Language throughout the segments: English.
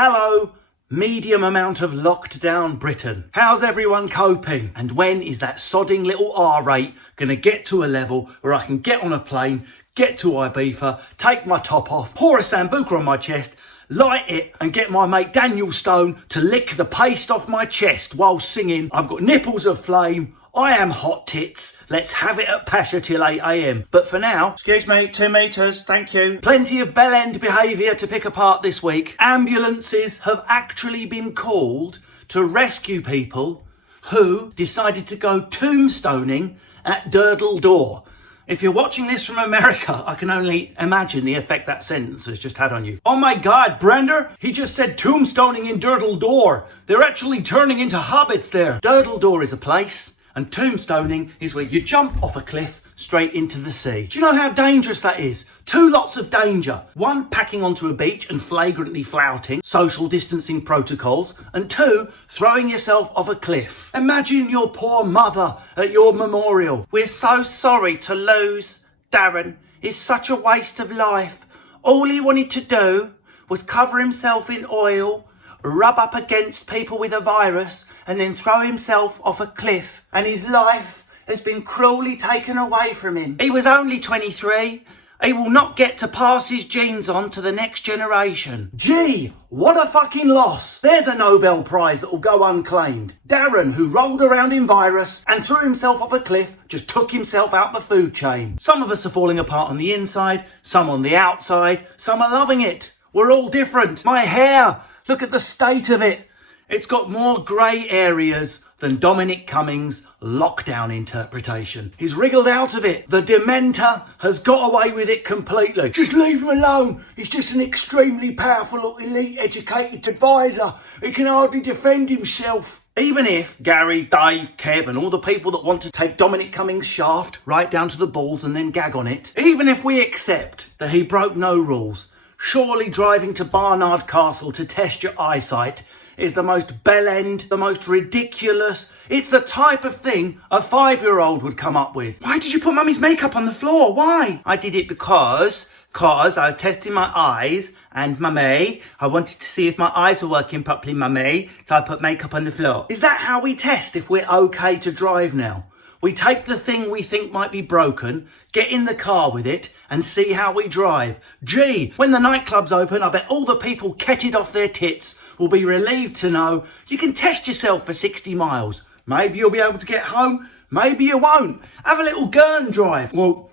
Hello, medium amount of locked down Britain. How's everyone coping? And when is that sodding little R rate going to get to a level where I can get on a plane, get to Ibiza, take my top off, pour a sambuca on my chest, light it and get my mate Daniel Stone to lick the paste off my chest while singing, I've got nipples of flame, I am hot tits, let's have it at Pasha till 8 AM. But for now, excuse me, 2 metres, thank you. Plenty of bell end behaviour to pick apart this week. Ambulances have actually been called to rescue people who decided to go tombstoning at Durdle Door. If you're watching this from America, I can only imagine the effect that sentence has just had on you. Oh my God, Brenda, he just said tombstoning in Durdle Door. They're actually turning into hobbits there. Durdle Door is a place, and tombstoning is where you jump off a cliff straight into the sea. Do you know how dangerous that is? 2 lots of danger. 1, packing onto a beach and flagrantly flouting social distancing protocols. And 2, throwing yourself off a cliff. Imagine your poor mother at your memorial. We're so sorry to lose Darren. It's such a waste of life. All he wanted to do was cover himself in oil, rub up against people with a virus, and then throw himself off a cliff. And his life has been cruelly taken away from him. He was only 23. He will not get to pass his genes on to the next generation. Gee, what a fucking loss. There's a Nobel Prize that will go unclaimed. Darren, who rolled around in virus and threw himself off a cliff, just took himself out the food chain. Some of us are falling apart on the inside, some on the outside, some are loving it. We're all different. My hair, look at the state of it. It's got more grey areas than Dominic Cummings' lockdown interpretation. He's wriggled out of it. The Dementor has got away with it completely. Just leave him alone. He's just an extremely powerful, elite, educated advisor. He can hardly defend himself. Even if Gary, Dave, Kev and all the people that want to take Dominic Cummings' shaft right down to the balls and then gag on it, even if we accept that he broke no rules, surely driving to Barnard Castle to test your eyesight is the most bell-end, the most ridiculous. It's the type of thing a 5-year-old would come up with. Why did you put mummy's makeup on the floor? Why? I did it because I was testing my eyes and mummy, I wanted to see if my eyes were working properly, mummy, so I put makeup on the floor. Is that how we test if we're okay to drive now? We take the thing we think might be broken, get in the car with it and see how we drive. Gee, when the nightclubs open, I bet all the people ketted off their tits will be relieved to know you can test yourself for 60 miles. Maybe you'll be able to get home, maybe you won't. Have a little Gurn drive. Well,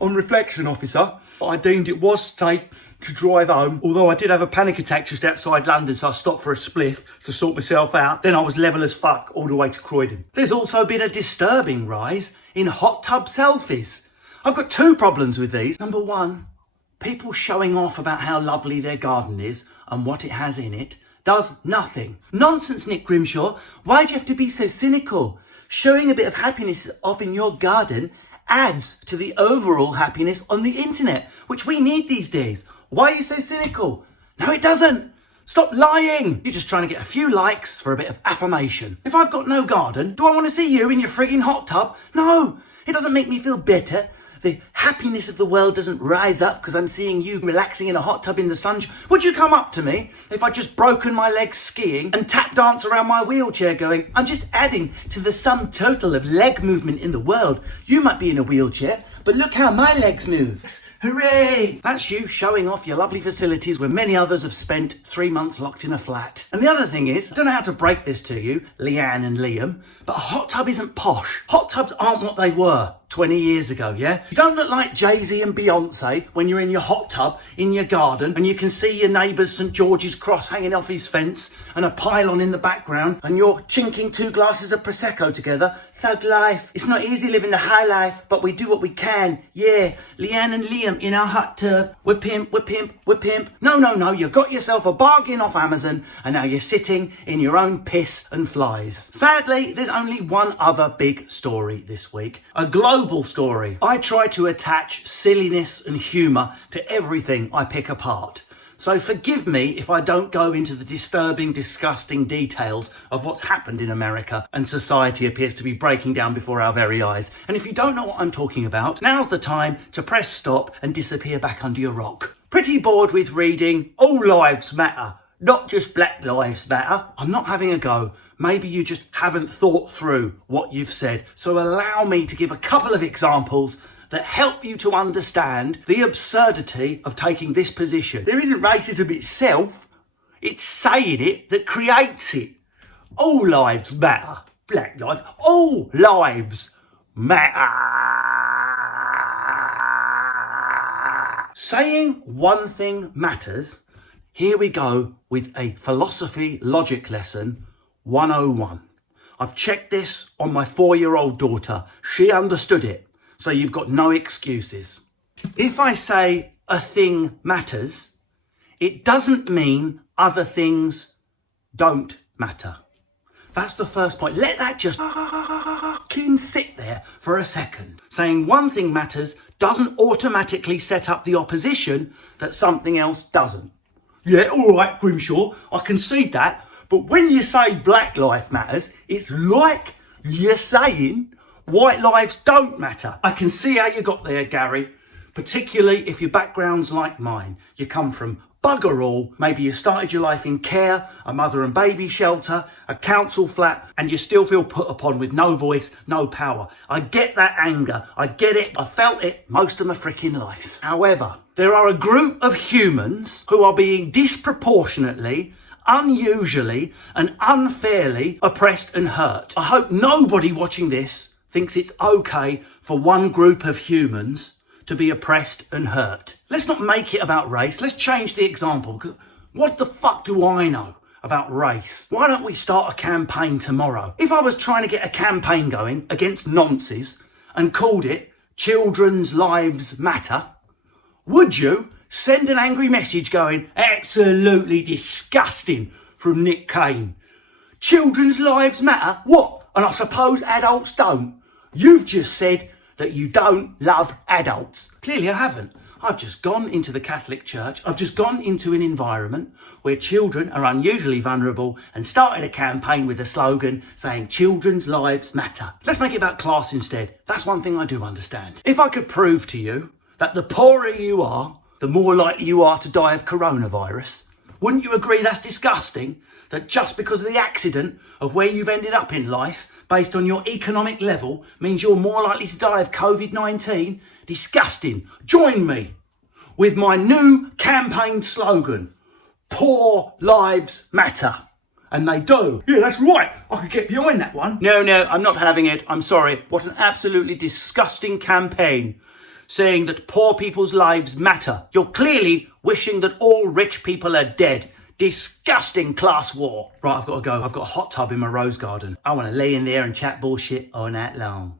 on reflection, officer, I deemed it was safe to drive home, although I did have a panic attack just outside London, so I stopped for a spliff to sort myself out. Then I was level as fuck all the way to Croydon. There's also been a disturbing rise in hot tub selfies. I've got 2 problems with these. Number 1, people showing off about how lovely their garden is and what it has in it does nothing. Nonsense, Nick Grimshaw. Why do you have to be so cynical? Showing a bit of happiness off in your garden adds to the overall happiness on the internet, which we need these days. Why are you so cynical? No, it doesn't. Stop lying. You're just trying to get a few likes for a bit of affirmation. If I've got no garden, do I want to see you in your frigging hot tub? No, it doesn't make me feel better. The happiness of the world doesn't rise up because I'm seeing you relaxing in a hot tub in the sun. Would you come up to me if I'd just broken my legs skiing and tap dance around my wheelchair going, I'm just adding to the sum total of leg movement in the world. You might be in a wheelchair, but look how my legs move. Hooray! That's you showing off your lovely facilities where many others have spent 3 months locked in a flat. And the other thing is, I don't know how to break this to you, Leanne and Liam, but a hot tub isn't posh. Hot tubs aren't what they were 20 years ago, yeah? You don't look like Jay-Z and Beyonce when you're in your hot tub in your garden and you can see your neighbour's St George's cross hanging off his fence and a pylon in the background and you're chinking 2 glasses of Prosecco together. Thug life. It's not easy living the high life, but we do what we can. Yeah, Leanne and Liam in our hot tub. We're pimp, we're pimp, we're pimp. No, you got yourself a bargain off Amazon and now you're sitting in your own piss and flies. Sadly, there's only one other big story this week. A global story. I try to attach silliness and humour to everything I pick apart. So forgive me if I don't go into the disturbing, disgusting details of what's happened in America and society appears to be breaking down before our very eyes. And if you don't know what I'm talking about, now's the time to press stop and disappear back under your rock. Pretty bored with reading All Lives Matter. not just Black Lives Matter. I'm not having a go. Maybe you just haven't thought through what you've said. So allow me to give a couple of examples that help you to understand the absurdity of taking this position. There isn't racism itself, it's saying it that creates it. All lives matter. Black lives, all lives matter. Saying one thing matters. Here we go with a philosophy logic lesson 101. I've checked this on my 4-year-old daughter. She understood it. So you've got no excuses. If I say a thing matters, it doesn't mean other things don't matter. That's the first point. Let that just sit there for a second. Saying one thing matters doesn't automatically set up the opposition that something else doesn't. Yeah, all right, Grimshaw, I concede that. But when you say Black Lives Matters, it's like you're saying white lives don't matter. I can see how you got there, Gary, particularly if your background's like mine. You come from bugger all. Maybe you started your life in care, a mother and baby shelter, a council flat, and you still feel put upon with no voice, no power. I get that anger. I get it. I felt it most of my freaking life. However, there are a group of humans who are being disproportionately, unusually, and unfairly oppressed and hurt. I hope nobody watching this thinks it's okay for one group of humans to be oppressed and hurt. Let's not make it about race. Let's change the example, because what the fuck do I know about race? Why don't we start a campaign tomorrow? If I was trying to get a campaign going against nonces and called it Children's Lives Matter, would you send an angry message going, absolutely disgusting, from Nick Kane? Children's lives matter? What? And I suppose adults don't? You've just said that you don't love adults. Clearly I haven't. I've just gone into the Catholic Church. I've just gone into an environment where children are unusually vulnerable and started a campaign with a slogan saying children's lives matter. Let's make it about class instead. That's one thing I do understand. If I could prove to you that the poorer you are, the more likely you are to die of coronavirus, wouldn't you agree that's disgusting? That just because of the accident of where you've ended up in life, based on your economic level, means you're more likely to die of COVID-19? Disgusting. Join me with my new campaign slogan, Poor Lives Matter. And they do. Yeah, that's right. I could get behind that one. No, I'm not having it. I'm sorry. What an absolutely disgusting campaign, saying that poor people's lives matter. You're clearly wishing that all rich people are dead. Disgusting class war. Right, I've got to go. I've got a hot tub in my rose garden. I want to lay in there and chat bullshit all night long.